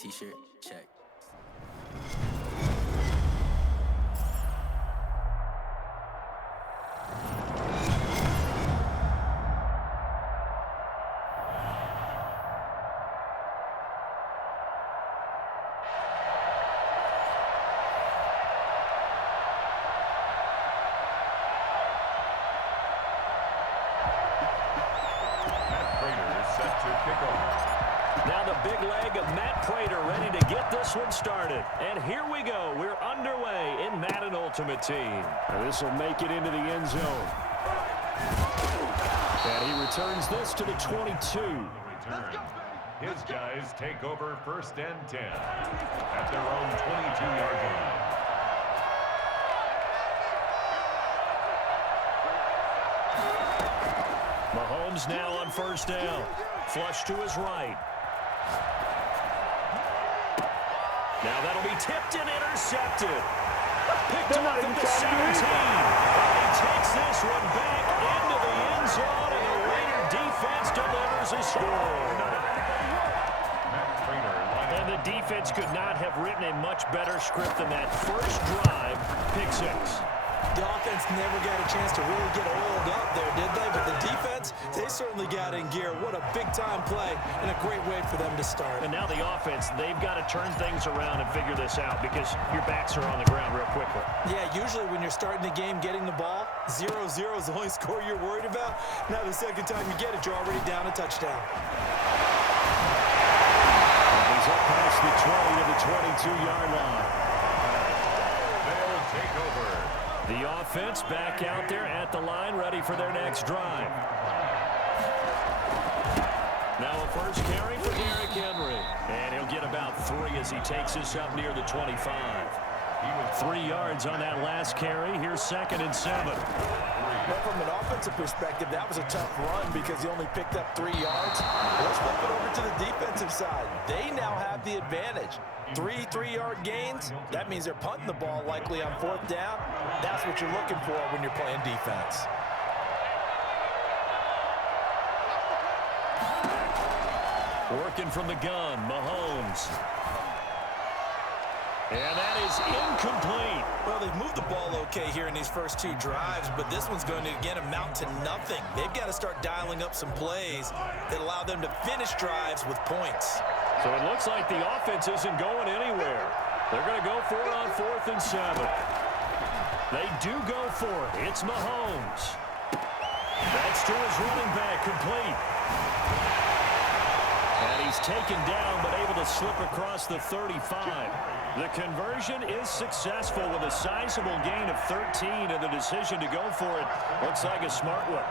T-shirt, check. Now the big leg of Matt Prater ready to get this one started. And here we go. We're underway in Madden Ultimate Team. This will make it into the end zone. And he returns this to the 22. His guys take over 1st and 10 at their own 22-yard line. Mahomes now on 1st down. Flush to his right. Now that'll be tipped and intercepted. Picked up at the 17. And he takes this one back into the end zone, and the Raider defense delivers a score. And the defense could not have written a much better script than that first drive, pick 6. The offense never got a chance to really get oiled up there, did they? But the defense, they certainly got in gear. What a big-time play and a great way for them to start. And now the offense, they've got to turn things around and figure this out because your backs are on the ground real quickly. Yeah, usually when you're starting the game getting the ball, 0-0 is the only score you're worried about. Now the second time you get it, you're already down a touchdown. He's up past the 20 to the 22-yard line. They'll take over. The offense back out there at the line, ready for their next drive. Now a first carry for Derrick Henry. And he'll get about 3 as he takes this up near the 25. 3 yards on that last carry. Here's 2nd and 7. But from an offensive perspective, that was a tough run because he only picked up 3 yards. Let's flip it over to the defensive side. They now have the advantage. 3 3-yard gains, that means they're punting the ball likely on 4th down. That's what you're looking for when you're playing defense. Working from the gun, Mahomes. And that is incomplete. Well, they've moved the ball okay here in these first 2 drives, but this one's going to, again, amount to nothing. They've got to start dialing up some plays that allow them to finish drives with points. So it looks like the offense isn't going anywhere. They're going to go for it on 4th and 7. They do go for it. It's Mahomes. That's to his running back, complete. And he's taken down, but able to slip across the 35. The conversion is successful with a sizable gain of 13, and the decision to go for it looks like a smart one.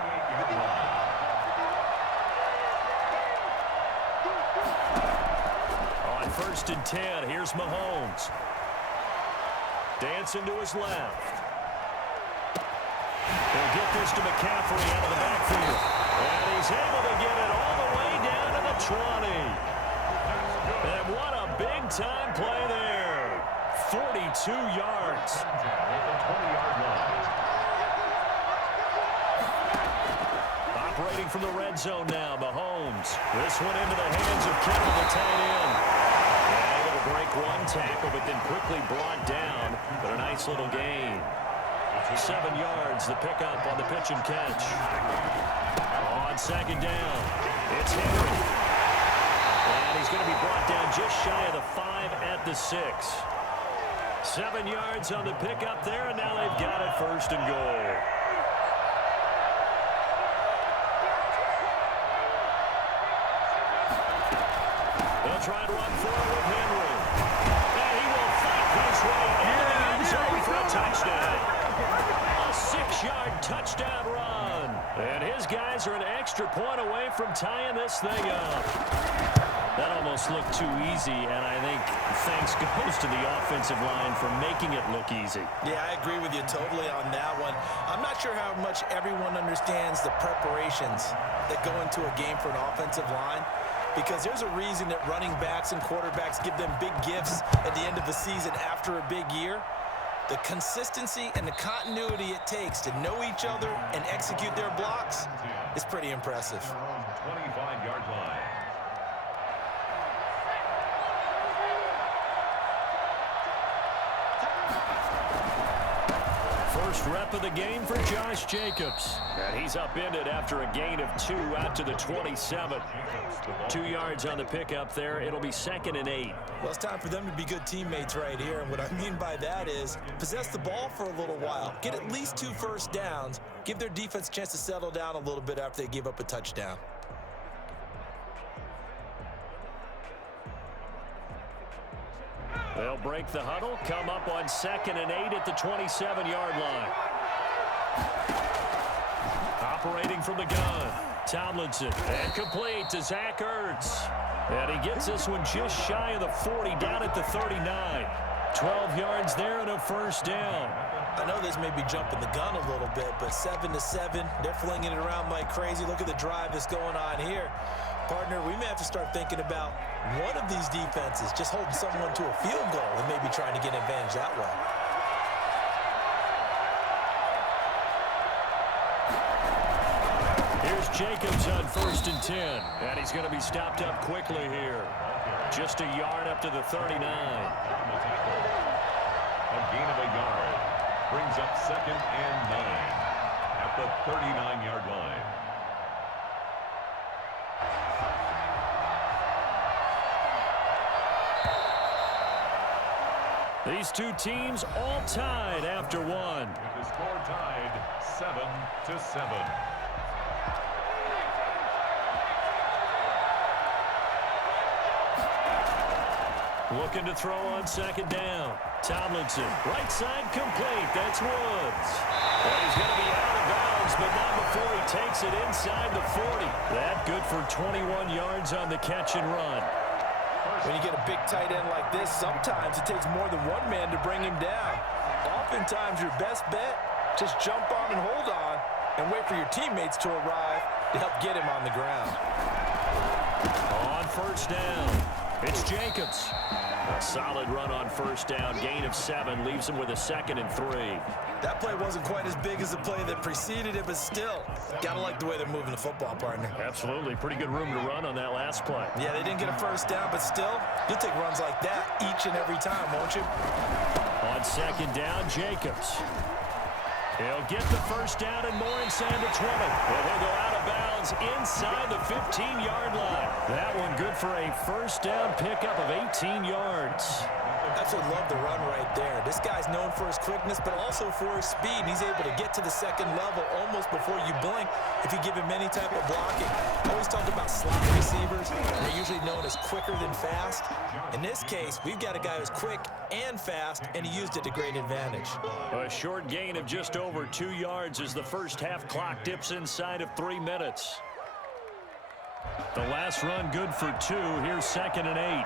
On 1st and 10, here's Mahomes. Dancing to his left. He'll get this to McCaffrey out of the backfield. And he's able to get it all the way down to the 20. And what a big-time play there. 42 yards. Operating from the red zone now, Mahomes. This one into the hands of Kittle, the tight end. And able to break one tackle, but then quickly brought down. But a nice little gain. 7 yards, the pickup on the pitch and catch. On 2nd down, it's Henry. And he's going to be brought down just shy of the 5 at the 6. 7 yards on the pickup there, and now they've got it 1st and goal. They'll try and run forward with Henry. And he will fight his way into the end zone for a touchdown. A 6-yard touchdown run. And his guys are an extra point away from tying this thing up. That almost looked too easy, and I think thanks goes to the offensive line for making it look easy. Yeah, I agree with you totally on that one. I'm not sure how much everyone understands the preparations that go into a game for an offensive line, because there's a reason that running backs and quarterbacks give them big gifts at the end of the season after a big year. The consistency and the continuity it takes to know each other and execute their blocks is pretty impressive. 25-yard line. First rep of the game for Josh Jacobs. And he's upended after a gain of 2 out to the 27. 2 yards on the pickup there. It'll be 2nd and 8. Well, it's time for them to be good teammates right here. And what I mean by that is possess the ball for a little while. Get at least 2 first downs. Give their defense a chance to settle down a little bit after they give up a touchdown. They'll break the huddle, come up on 2nd and 8 at the 27-yard line. Operating from the gun, Tomlinson, and complete to Zach Ertz. And he gets this one just shy of the 40, down at the 39. 12 yards there and a first down. I know this may be jumping the gun a little bit, but 7-7, they're flinging it around like crazy. Look at the drive that's going on here. Partner, we may have to start thinking about one of these defenses just holding someone to a field goal and maybe trying to get an advantage that way. Here's Jacobs on 1st and 10. And he's going to be stopped up quickly here. Just a yard up to the 39. A gain of a yard. Brings up 2nd and 9 at the 39-yard line. These two teams all tied after one. The score tied 7-7. Looking to throw on 2nd down. Tomlinson, right side complete. That's Woods. Well, he's going to be out of bounds, but not before he takes it inside the 40. That good for 21 yards on the catch and run. When you get a big tight end like this, sometimes it takes more than one man to bring him down. Oftentimes, your best bet, just jump on and hold on and wait for your teammates to arrive to help get him on the ground. On 1st down, it's Jacobs. A solid run on 1st down. Gain of 7 leaves him with a 2nd and 3. That play wasn't quite as big as the play that preceded it, but still, gotta like the way they're moving the football, partner. Absolutely. Pretty good room to run on that last play. Yeah, they didn't get a 1st down, but still, you'll take runs like that each and every time, won't you? On 2nd down, Jacobs. He'll get the 1st down and more inside the 20. And he'll go out of bounds inside the 15-yard line. That one good for a 1st down pickup of 18 yards. Absolutely love the run right there. This guy's known for his quickness, but also for his speed. He's able to get to the 2nd level almost before you blink if you give him any type of blocking. I always talk about slot receivers. They're usually known as quicker than fast. In this case, we've got a guy who's quick and fast, and he used it to great advantage. A short gain of just over 2 yards as the first half clock dips inside of 3 minutes. The last run good for 2. Here's 2nd and 8.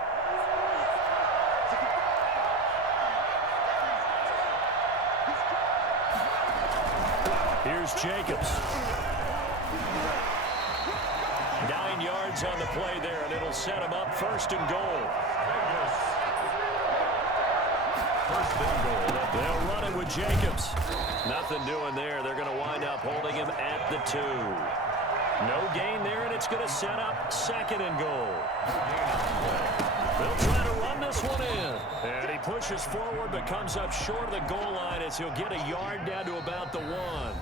Here's Jacobs. 9 yards on the play there, and it'll set him up 1st and goal. First and goal. They'll run it with Jacobs. Nothing doing there. They're going to wind up holding him at the 2. No gain there, and it's going to set up 2nd and goal. They'll try to run this one in. And he pushes forward, but comes up short of the goal line as he'll get a yard down to about the 1.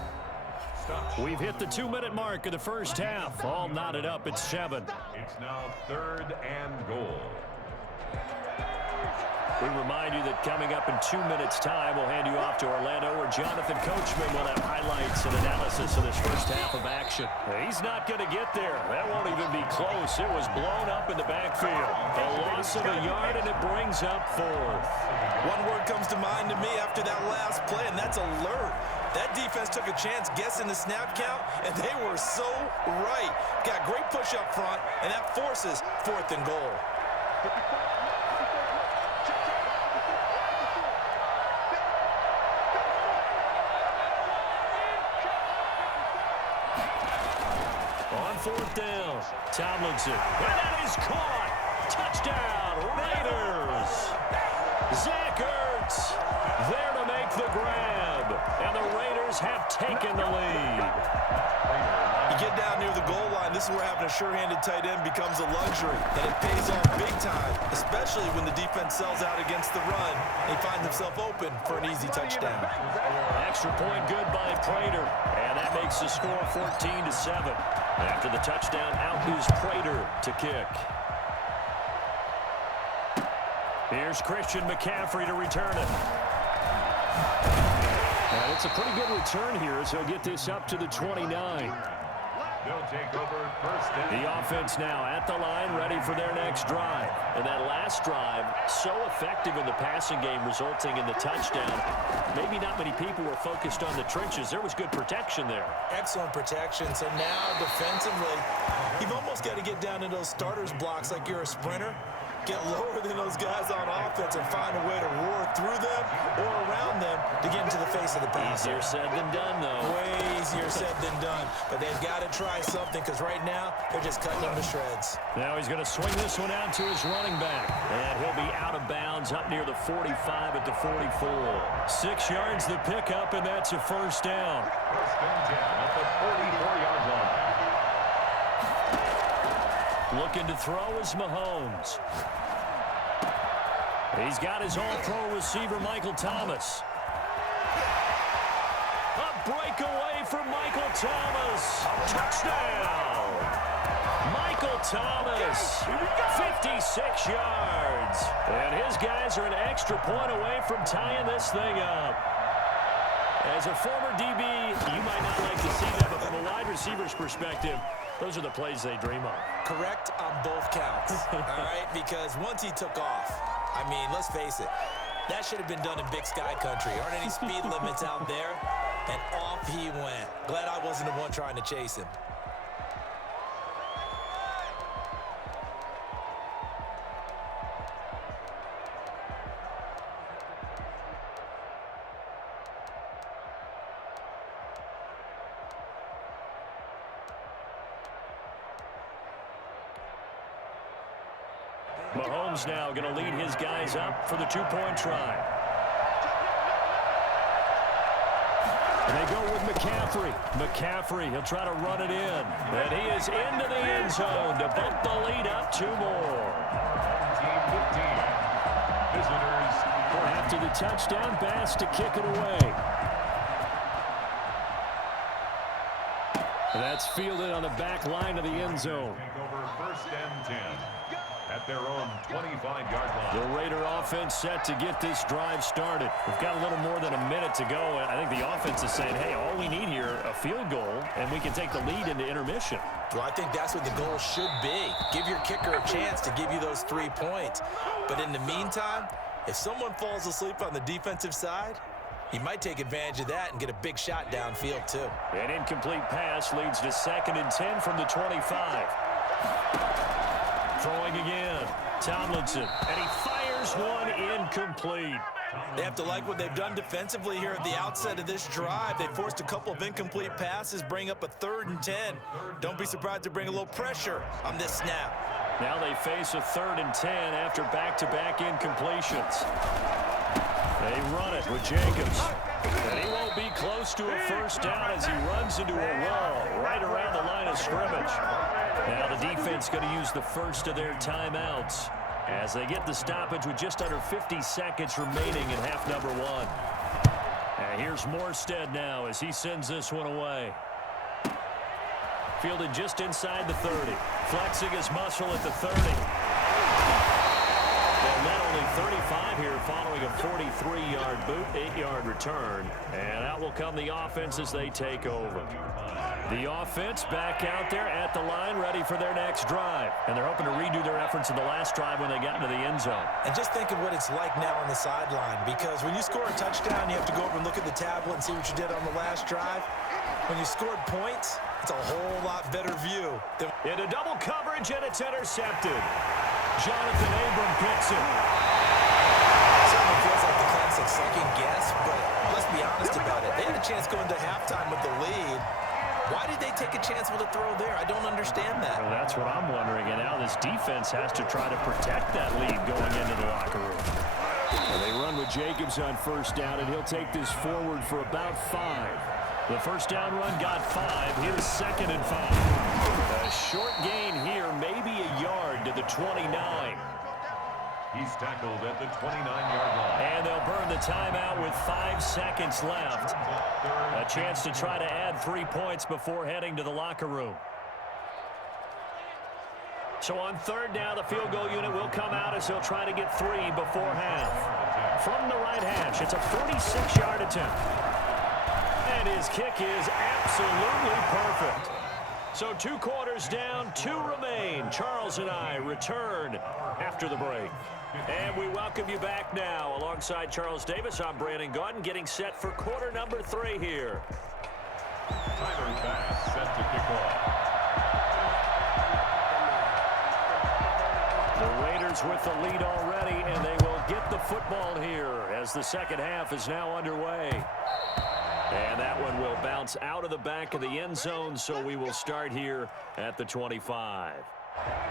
We've hit the 2-minute mark of the first half. All knotted up at 7. It's now 3rd and goal. We remind you that coming up in 2 minutes' time, we'll hand you off to Orlando, where Jonathan Coachman will have highlights and analysis of this first half of action. He's not going to get there. That won't even be close. It was blown up in the backfield. A loss of a yard, and it brings up 4th. One word comes to mind to me after that last play, and that's alert. That defense took a chance guessing the snap count, and they were so right. Got great push up front, and that forces 4th and goal. On 4th down, Tomlinson. And that is caught. Touchdown, Raiders. Zach Ertz there to make the grab. And the Raiders have taken the lead. You get down near the goal line, this is where having a sure-handed tight end becomes a luxury, and it pays off big time, especially when the defense sells out against the run. He finds himself open for an easy touchdown. Extra point good by Prater, and that makes the score 14-7. After the touchdown, out is Prater to kick. Here's Christian McCaffrey to return it. And it's a pretty good return here as he'll get this up to the 29. They'll take over first down. The offense now at the line, ready for their next drive. And that last drive, so effective in the passing game, resulting in the touchdown. Maybe not many people were focused on the trenches. There was good protection there. Excellent protection. So now defensively, you've almost got to get down to those starters blocks like you're a sprinter. Get lower than those guys on offense and find a way to roar through them or around them to get into the face of the pass. Easier said than done, though. Way easier said than done. But they've got to try something because right now they're just cutting them to shreds. Now he's going to swing this one out to his running back. And he'll be out of bounds up near the 45 at the 44. 6 yards the pickup, and that's a first down. First and 10 at the 44-yard line. Looking to throw is Mahomes. He's got his all-pro receiver, Michael Thomas. A breakaway for Michael Thomas. Touchdown! Michael Thomas, 56 yards. And his guys are an extra point away from tying this thing up. As a former DB, you might not like to see that, but from a wide receiver's perspective, those are the plays they dream of. Correct on both counts, all right? Because once he took off, I mean, let's face it, that should have been done in Big Sky Country. Aren't any speed limits out there? And off he went. Glad I wasn't the one trying to chase him. Mahomes now going to lead his guys up for the two-point try. And they go with McCaffrey. McCaffrey, he'll try to run it in. And he is into the end zone to bump the lead up 2 more. Team 15. Visitors. After the touchdown, Bass to kick it away. And that's fielded on the back line of the end zone. Take over first and 10 at their own 25-yard line. The Raider offense set to get this drive started. We've got a little more than a minute to go. I think the offense is saying, hey, all we need here, a field goal, and we can take the lead into intermission. Well, I think that's what the goal should be. Give your kicker a chance to give you those 3 points. But in the meantime, if someone falls asleep on the defensive side, he might take advantage of that and get a big shot downfield, too. An incomplete pass leads to 2nd and 10 from the 25. Throwing again, Tomlinson, and he fires one incomplete. They have to like what they've done defensively here at the outset of this drive. They forced a couple of incomplete passes, bring up a 3rd and 10. Don't be surprised to bring a little pressure on this snap. Now they face a 3rd and 10 after back-to-back incompletions. They run it with Jacobs. And he won't be close to a first down as he runs into a wall right around the line of scrimmage. Now the defense going to use the first of their timeouts as they get the stoppage with just under 50 seconds remaining in half number 1. And here's Morstead now as he sends this one away. Fielded just inside the 30. Flexing his muscle at the 30. And then only 35 here following a 43-yard boot, 8-yard return. And out will come the offense as they take over. The offense back out there at the line, ready for their next drive. And they're hoping to redo their efforts in the last drive when they got into the end zone. And just think of what it's like now on the sideline, because when you score a touchdown, you have to go over and look at the tablet and see what you did on the last drive. When you scored points, it's a whole lot better view. Into double coverage, and it's intercepted. Jonathan Abram picks it. Certainly feels like the classic second guess, but let's be honest about it. They had a chance going to halftime with the lead. Why did they take a chance with a throw there? I don't understand that. Well, that's what I'm wondering, and now this defense has to try to protect that lead going into the locker room. And they run with Jacobs on first down, and he'll take this forward for about 5. The first down run got 5. Here's 2nd and 5. A short gain here, maybe a yard to the 29. He's tackled at the 29-yard line. And they'll burn the timeout with 5 seconds left. A chance to try to add 3 points before heading to the locker room. So on third down, the field goal unit will come out as he'll try to get 3 before half. From the right hash, it's a 46-yard attempt. And his kick is absolutely perfect. So 2 quarters down, 2 remain. Charles and I return after the break. And we welcome you back now. Alongside Charles Davis, I'm Brandon Gaudin, getting set for quarter number 3 here. Tyler Bass set to kick off. The Raiders with the lead already, and they will get the football here as the second half is now underway. And that one will bounce out of the back of the end zone, so we will start here at the 25.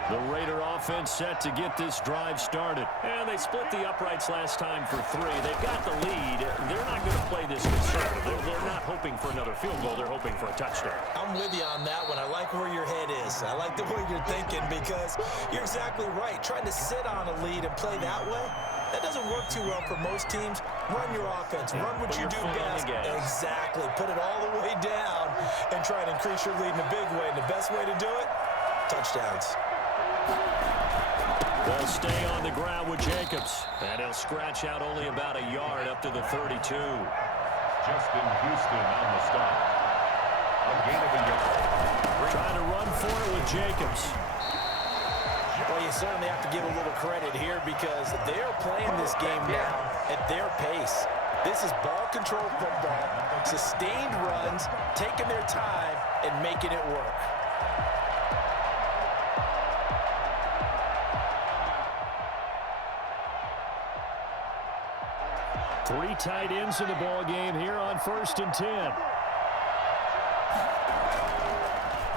The Raider offense set to get this drive started. And they split the uprights last time for 3. They've got the lead. They're not going to play this conservative. They're not hoping for another field goal. They're hoping for a touchdown. I'm with you on that one. I like where your head is. I like the way you're thinking because you're exactly right. Trying to sit on a lead and play that way, that doesn't work too well for most teams. Run your offense. Run what you do best. Exactly. Put it all the way down and try to increase your lead in a big way. And the best way to do it, touchdowns. They'll stay on the ground with Jacobs. And he'll scratch out only about a yard up to the 32. Justin Houston on the stop. A gain of a yard. Trying to run for it with Jacobs. Well, you certainly have to give a little credit here because they're playing this game now at their pace. This is ball control football, sustained runs, taking their time, and making it work. Three tight ends in the ball game here on 1st and 10.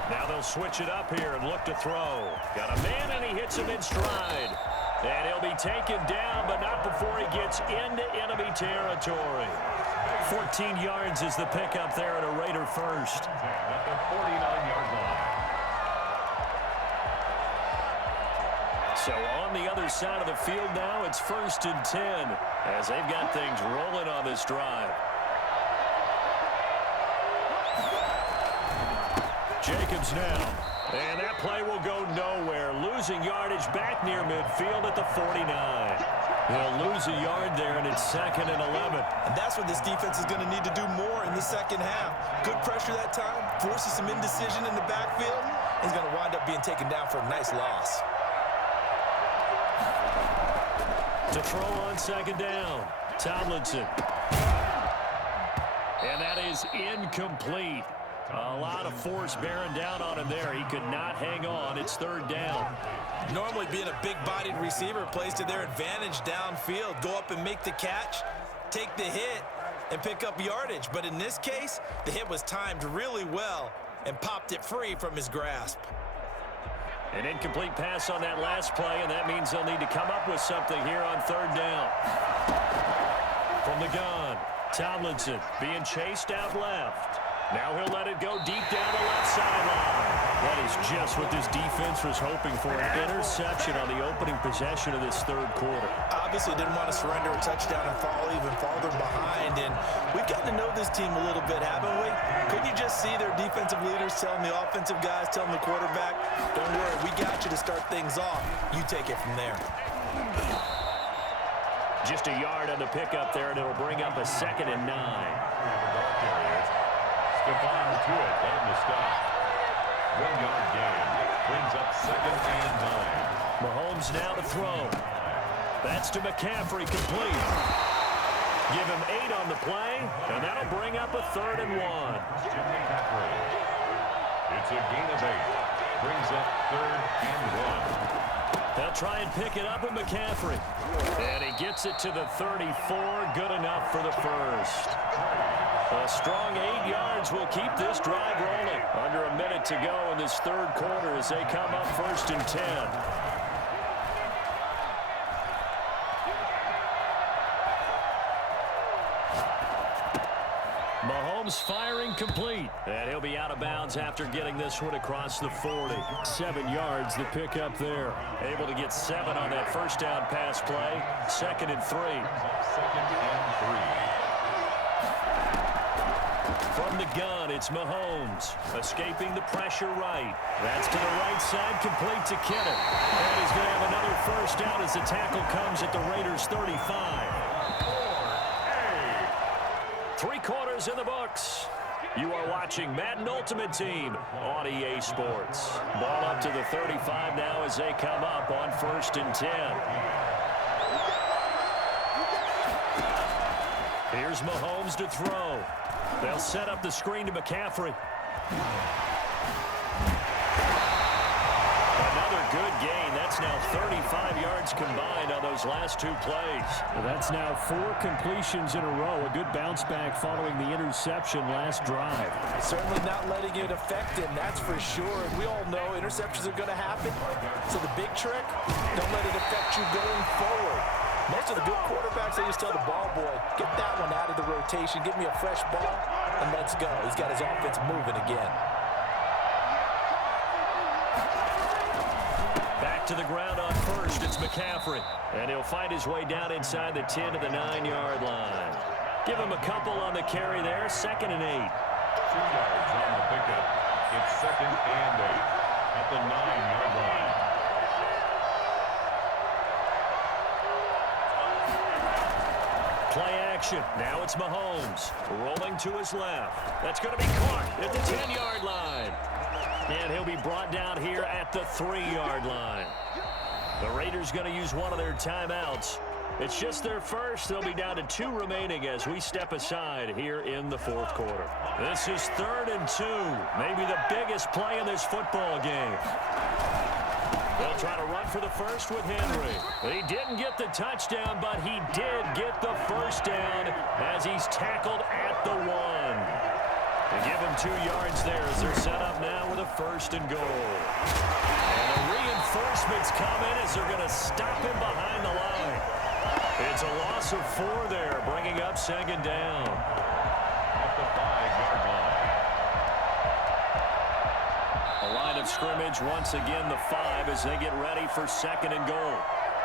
Now they'll switch it up here and look to throw. Got a man, and he hits him in stride. And he'll be taken down, but not before he gets into enemy territory. 14 yards is the pickup there at a Raider first. At the 49-yard line. So on the other side of the field now, it's 1st and 10 as they've got things rolling on this drive. Jacobs now. And that play will go nowhere. Losing yardage back near midfield at the 49. They'll lose a yard there, and it's 2nd and 11. And that's what this defense is going to need to do more in the second half. Good pressure that time, forces some indecision in the backfield. He's going to wind up being taken down for a nice loss. To throw on 2nd down, Tomlinson. And that is incomplete. A lot of force bearing down on him there. He could not hang on. It's 3rd down. Normally being a big-bodied receiver plays to their advantage downfield. Go up and make the catch, take the hit, and pick up yardage. But in this case, the hit was timed really well and popped it free from his grasp. An incomplete pass on that last play, and that means they'll need to come up with something here on 3rd down. From the gun, Tomlinson being chased out left. Now he'll let it go deep down the left sideline. That is just what this defense was hoping for. An interception on the opening possession of this 3rd quarter. Obviously didn't want to surrender a touchdown and fall even farther behind. And we've gotten to know this team a little bit, haven't we? Couldn't you just see their defensive leaders telling the offensive guys, telling the quarterback, don't worry, we got you to start things off. You take it from there. Just a yard on the pickup there, and it'll bring up a 2nd and 9. Stephon Tuitt on the stop. 1-yard gain. Brings up 2nd and 9. Mahomes now to throw. That's to McCaffrey, complete. Give him 8 on the play, and that'll bring up a 3rd and 1. It's a gain of 8. Brings up 3rd and 1. They'll try and pick it up with McCaffrey. And he gets it to the 34. Good enough for the first. A strong 8 yards will keep this drive rolling. Under a minute to go in this 3rd quarter as they come up 1st and 10. Mahomes Mahomes firing complete. And he'll be out of bounds after getting this one across the 40. 7 yards the pick up there. Able to get 7 on that first down pass play. 2nd and 3. 2nd and 3. From the gun, it's Mahomes. Escaping the pressure right. That's to the right side, complete to Kittle. And he's going to have another first down as the tackle comes at the Raiders' 35. 3 quarters in the books. You are watching Madden Ultimate Team on EA Sports. Ball up to the 35 now as they come up on 1st and 10. Here's Mahomes to throw. They'll set up the screen to McCaffrey. Another good gain. That's now 35 yards combined on those last 2 plays. Well, that's now 4 completions in a row. A good bounce back following the interception last drive. Certainly not letting it affect him, that's for sure. And we all know interceptions are going to happen. So the big trick, don't let it affect you going forward. Most of the good quarterbacks, they just tell the ball boy, get that one out of the rotation, give me a fresh ball, and let's go. He's got his offense moving again. Back to the ground on 1st, it's McCaffrey. And he'll find his way down inside the 10 to the 9-yard line. Give him a couple on the carry there, 2nd and 8. 2 yards on the pickup. It's 2nd and 8 at the 9-yard line. Play action. Now it's Mahomes. Rolling to his left. That's going to be caught at the 10-yard line. And he'll be brought down here at the 3-yard line. The Raiders going to use one of their timeouts. It's just their first. They'll be down to 2 remaining as we step aside here in the 4th quarter. This is 3rd and 2. Maybe the biggest play in this football game. They'll try to run for the first with Henry. He didn't get the touchdown, but he did get the first down as he's tackled at the 1. They give him 2 yards there as they're set up now with a 1st and goal. And the reinforcements come in as they're going to stop him behind the line. It's a loss of 4 there, bringing up 2nd down. At the 5-yard line. A line of scrimmage once again the 5 as they get ready for 2nd and goal.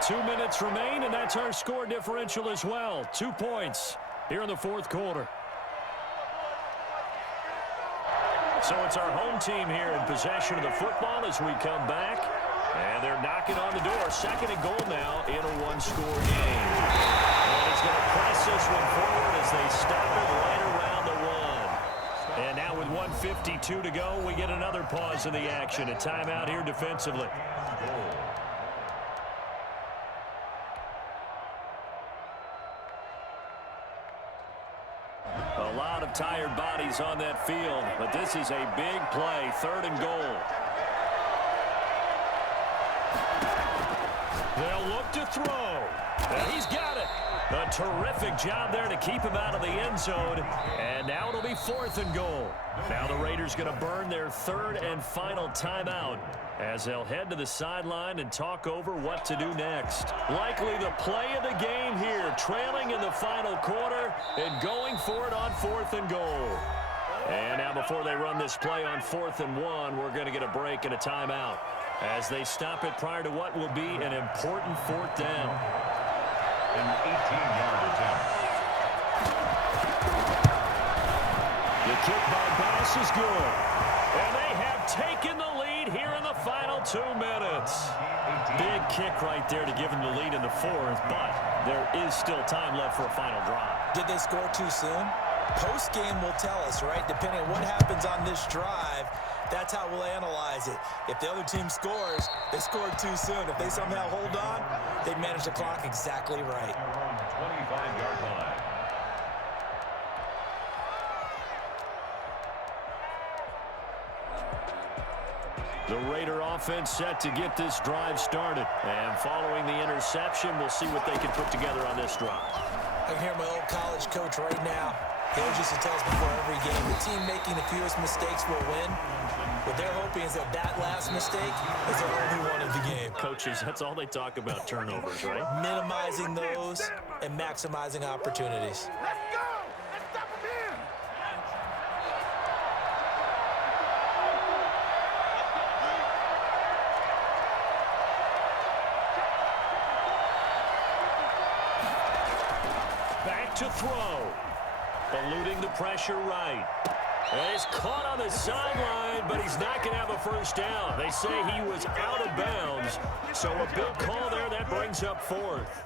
2 minutes remain, and that's our score differential as well. 2 points here in the 4th quarter. So it's our home team here in possession of the football as we come back. And they're knocking on the door. 2nd and goal now in a 1-score game. And he's going to press this one forward as they stop it right around the 1. And now with 1:52 to go, we get another pause in the action. A timeout here defensively. A lot of tired bodies on that field, but this is a big play. 3rd and goal. They'll look to throw. And he's got it. A terrific job there to keep him out of the end zone. And now it'll be 4th and goal. Now the Raiders going to burn their 3rd and final timeout as they'll head to the sideline and talk over what to do next. Likely the play of the game here, trailing in the final quarter and going for it on 4th and goal. And now before they run this play on 4th and 1, we're going to get a break and a timeout as they stop it prior to what will be an important 4th down. An 18-yard attempt. The kick by Bass is good. And they have taken the lead here in the final 2 minutes. Big kick right there to give them the lead in the 4th, but there is still time left for a final drive. Did they score too soon? Post-game will tell us, right? Depending on what happens on this drive, that's how we'll analyze it. If the other team scores, they scored too soon. If they somehow hold on, they manage the clock exactly right. Around the 25-yard line. The Raider offense set to get this drive started. And following the interception, we'll see what they can put together on this drive. I can hear my old college coach right now. He always used to tell us before every game, the team making the fewest mistakes will win. What they're hoping is that that last mistake is their only one of the game. Coaches, that's all they talk about, turnovers, right? Minimizing those and maximizing opportunities. Let's go! Let's stop him in! to throw. Eluding the pressure right. And he's caught on the sideline, but he's not going to have a first down. They say he was out of bounds, so a big call there. That brings up fourth.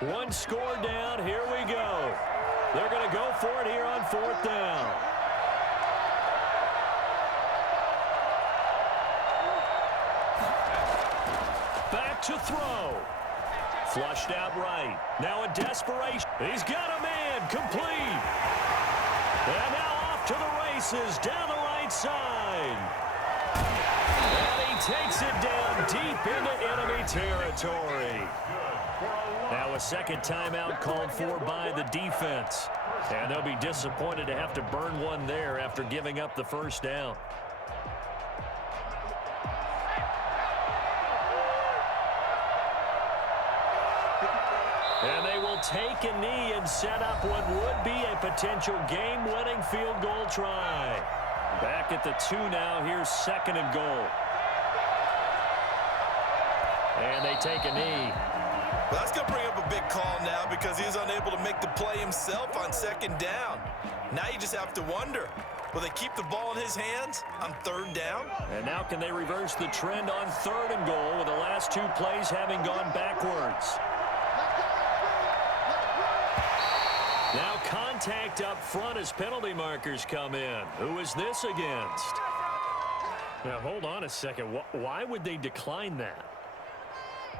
One score down. Here we go. They're going to go for it here on fourth down. Back to throw. Flushed out right. Now in desperation. He's got a man. Complete. And now off to the races down the right side. And he takes it down deep into enemy territory. Now a second timeout called for by the defense. And they'll be disappointed to have to burn one there after giving up the first down. And they will take a knee and set up what would be a potential game-winning field goal try. Back at the 2 now. Here's second and goal. And they take a knee. Well, that's going to bring up a big call now because he's unable to make the play himself on second down. Now you just have to wonder, will they keep the ball in his hands on third down? And now can they reverse the trend on third and goal with the last 2 plays having gone backwards? Now contact up front as penalty markers come in. Who is this against? Now hold on a second. Why would they decline that?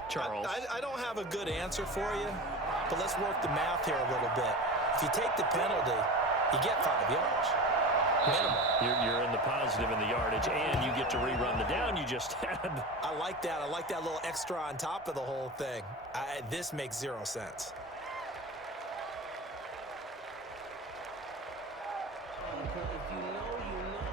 Charles. I don't have a good answer for you, but let's work the math here a little bit. If you take the penalty, you get 5 yards. Minimum. You're in the positive in the yardage, and you get to rerun the down you just had. I like that. I like that little extra on top of the whole thing. This makes 0 sense. If you know, you know.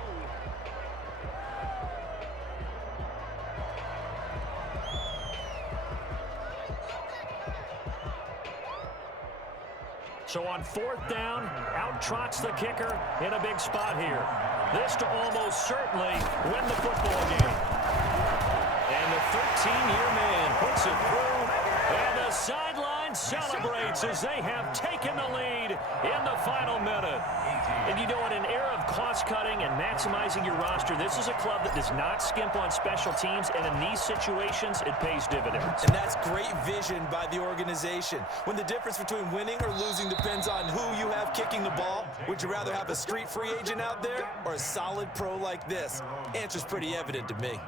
So on fourth down, out trots the kicker in a big spot here. This to almost certainly win the football game. And the 13-year man puts it through, and the sideline celebrates as they have taken the lead in the final minute. And you know, in an era of cost-cutting and maximizing your roster, this is a club that does not skimp on special teams, and in these situations, it pays dividends. And that's great vision by the organization. When the difference between winning or losing depends on who you have kicking the ball, would you rather have a street free agent out there or a solid pro like this? Answer's pretty evident to me.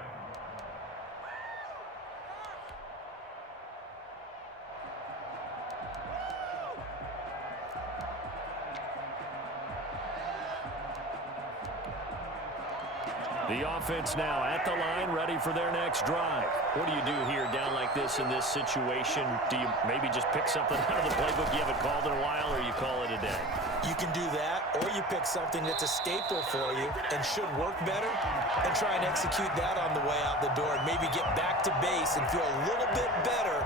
The offense now at the line, ready for their next drive. What do you do here down like this in this situation? Do you maybe just pick something out of the playbook you haven't called in a while, or you call it a day? You can do that, or you pick something that's a staple for you and should work better and try and execute that on the way out the door and maybe get back to base and feel a little bit better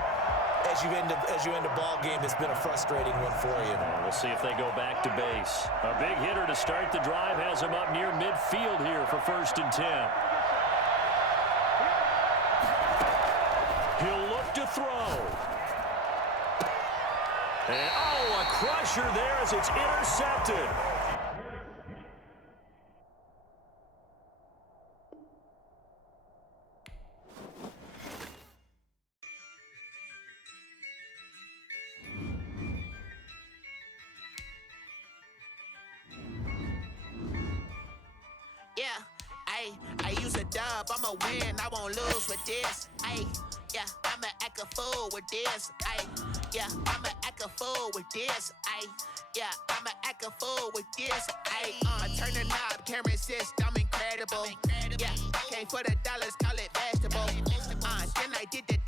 as you end a ball game that's been a frustrating one for you. We'll see if they go back to base. A big hitter to start the drive has him up near midfield here for 1st and 10. He'll look to throw. And, a crusher there as it's intercepted. I use a dub, I'ma win, I won't lose with this. Yeah, I'ma act a fool with this. Yeah, I'ma act a fool with this. Yeah, I'ma act a fool with this. I turn the knob, can't resist, I'm incredible. Yeah, came for the dollars, call it vegetable. Then I did the